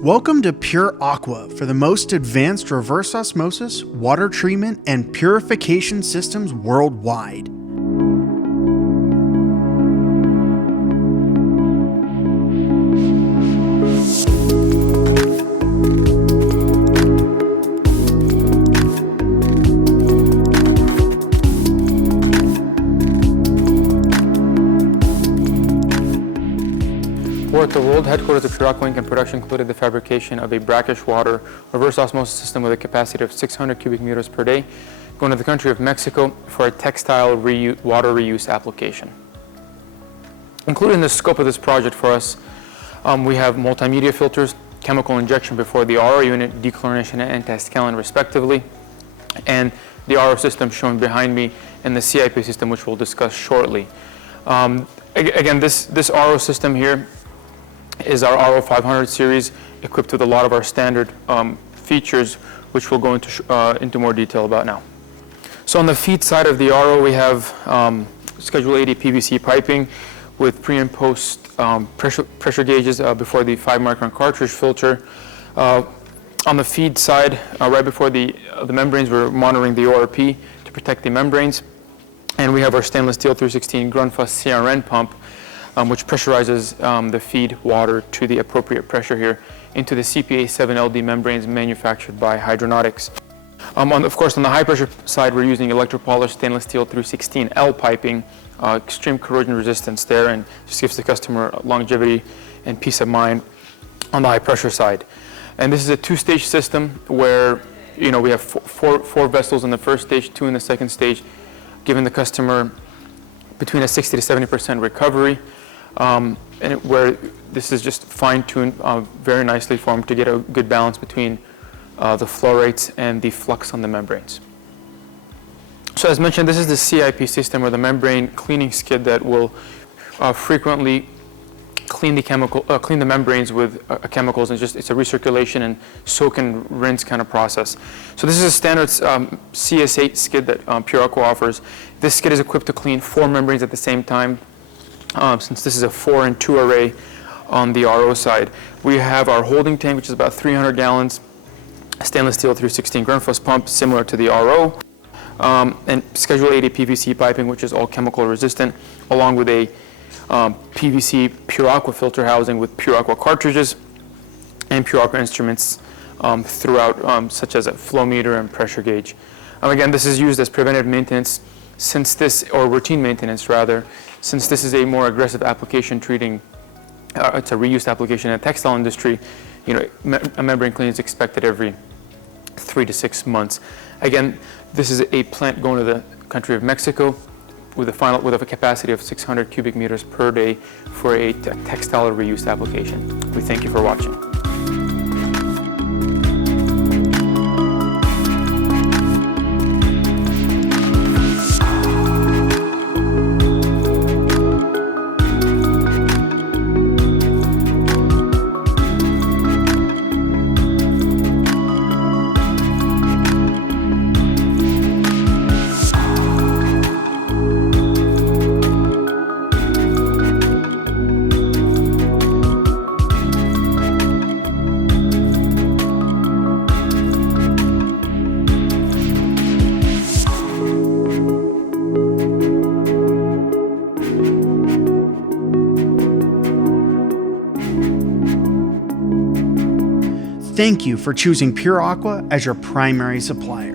Welcome to Pure Aqua for the most advanced reverse osmosis, water treatment, and purification systems worldwide. At the world headquarters of Pure Aqua Inc. and production included the fabrication of a brackish water reverse osmosis system with a capacity of 600 cubic meters per day, going to the country of Mexico for a textile water reuse application. Included in the scope of this project for us, we have multimedia filters, chemical injection before the RO unit, dechlorination and Antiscalant respectively, and the RO system shown behind me, and the CIP system, which we'll discuss shortly. Again, this RO system here is our RO 500 series, equipped with a lot of our standard features, which we'll go into more detail about now. So on the feed side of the RO, we have Schedule 80 PVC piping with pre and post pressure gauges before the 5 micron cartridge filter. On the feed side, right before the membranes, we're monitoring the ORP to protect the membranes. And we have our stainless steel 316 Grundfos CRN pump, which pressurizes the feed water to the appropriate pressure here into the CPA7LD membranes manufactured by Hydranautics. Of course, on the high pressure side, we're using Electropolished stainless steel 316L piping, extreme corrosion resistance there, and just gives the customer longevity and peace of mind on the high pressure side. And this is a two-stage system where we have four vessels in the first stage, 2 in the second stage, giving the customer between a 60 to 70% recovery. Where this is just fine-tuned very nicely for them to get a good balance between the flow rates and the flux on the membranes. So as mentioned, this is the CIP system, or the membrane cleaning skid that will frequently clean the membranes with chemicals, and it's a recirculation and soak and rinse kind of process. So this is a standard CS8 skid that Pure Aqua offers. This skid is equipped to clean 4 membranes at the same time. Since this is a 4 and 2 array on the RO side. We have our holding tank, which is about 300 gallons, stainless steel 316 Grundfos pump, similar to the RO, and Schedule 80 PVC piping, which is all chemical resistant, along with a PVC Pure Aqua filter housing with Pure Aqua cartridges and Pure Aqua instruments throughout, such as a flow meter and pressure gauge. Again, this is used as preventive maintenance, or routine maintenance rather, since this is a more aggressive application treating, it's a reuse application in the textile industry. A membrane cleaning is expected every 3 to 6 months. Again, this is a plant going to the country of Mexico with a capacity of 600 cubic meters per day for a textile reuse application. We thank you for watching. Thank you for choosing Pure Aqua as your primary supplier.